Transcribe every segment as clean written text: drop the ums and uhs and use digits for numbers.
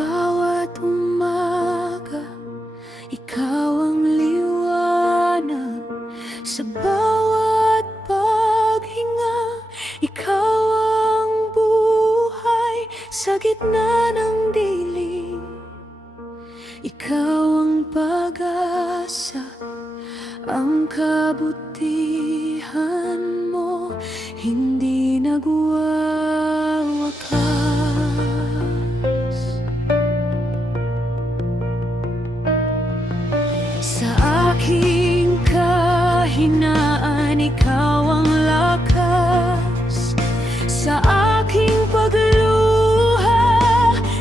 bawat umaga, ikaw ang liwanag. Sa bawat paghinga, ikaw ang buhay. Sa gitna ng dilim, ikaw ang pag-asa. Ang kabutihan mo hindi nagwawakas. Sa aking kahinaan, ikaw ang lakas. Sa aking pagluha,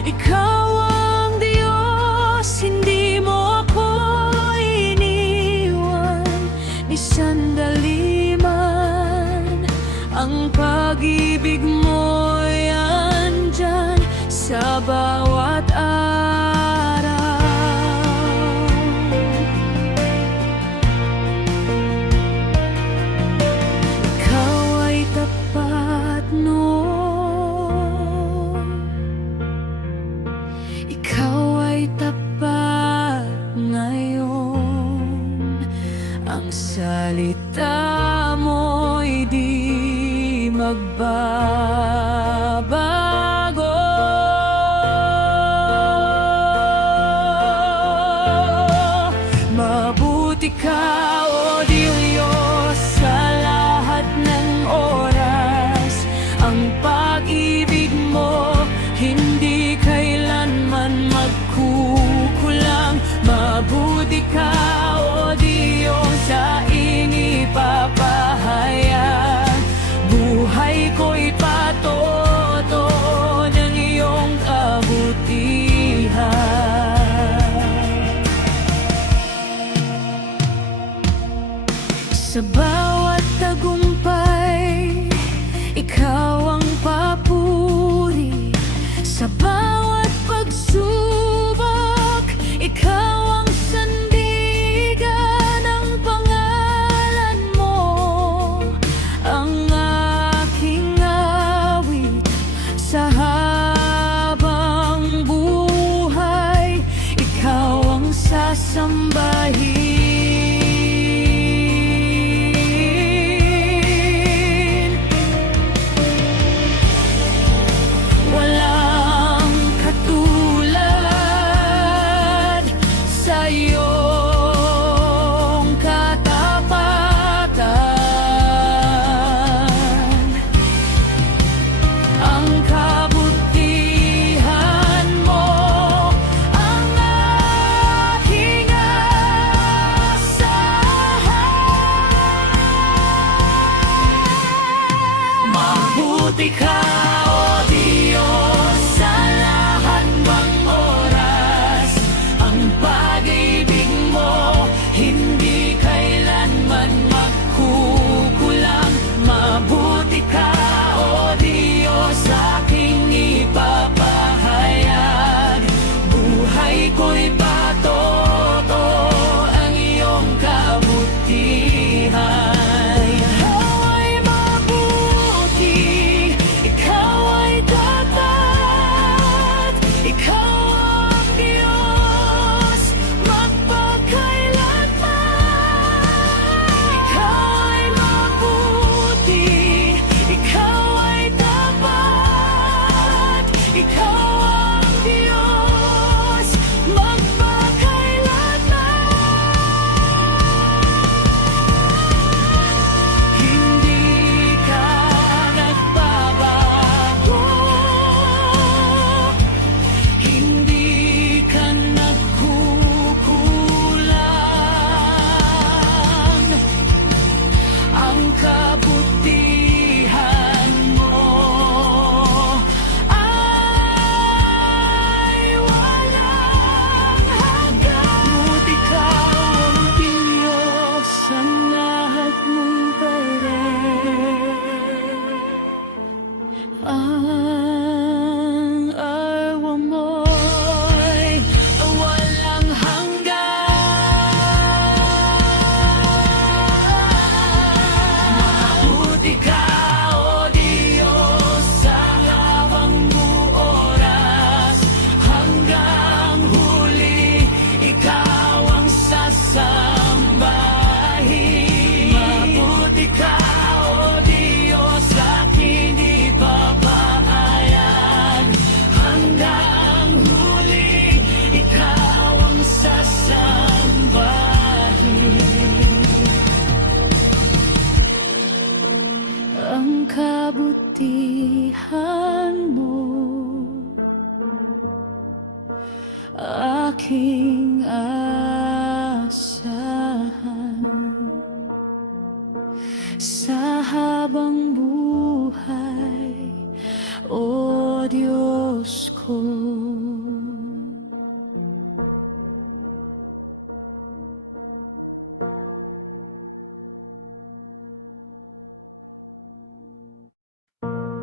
ikaw ang Diyos. Hindi mo ako iniwan ni sandali man. Ang pag-ibig mo'y andyan sa bawat araw. Ikaw ay tapat noon, ikaw ay tapat ngayon. Ang salita mo'y di magbabago. Mabuti ka, O Diyos, sa lahat ng oras. Ang pag-ibig mo hindi kailanman magkukulang. Mabuti ka, O Diyos, sa ipapahayag. Buhay ko'y patoto ng iyong kabutihan. Sa bawat tagumpay, ikaw ang papuri. Sa bawat pagsubok, ikaw ang sandigan. Ang pangalan mo ang aking awit. Sa habang buhay, ikaw ang sasambahin. aking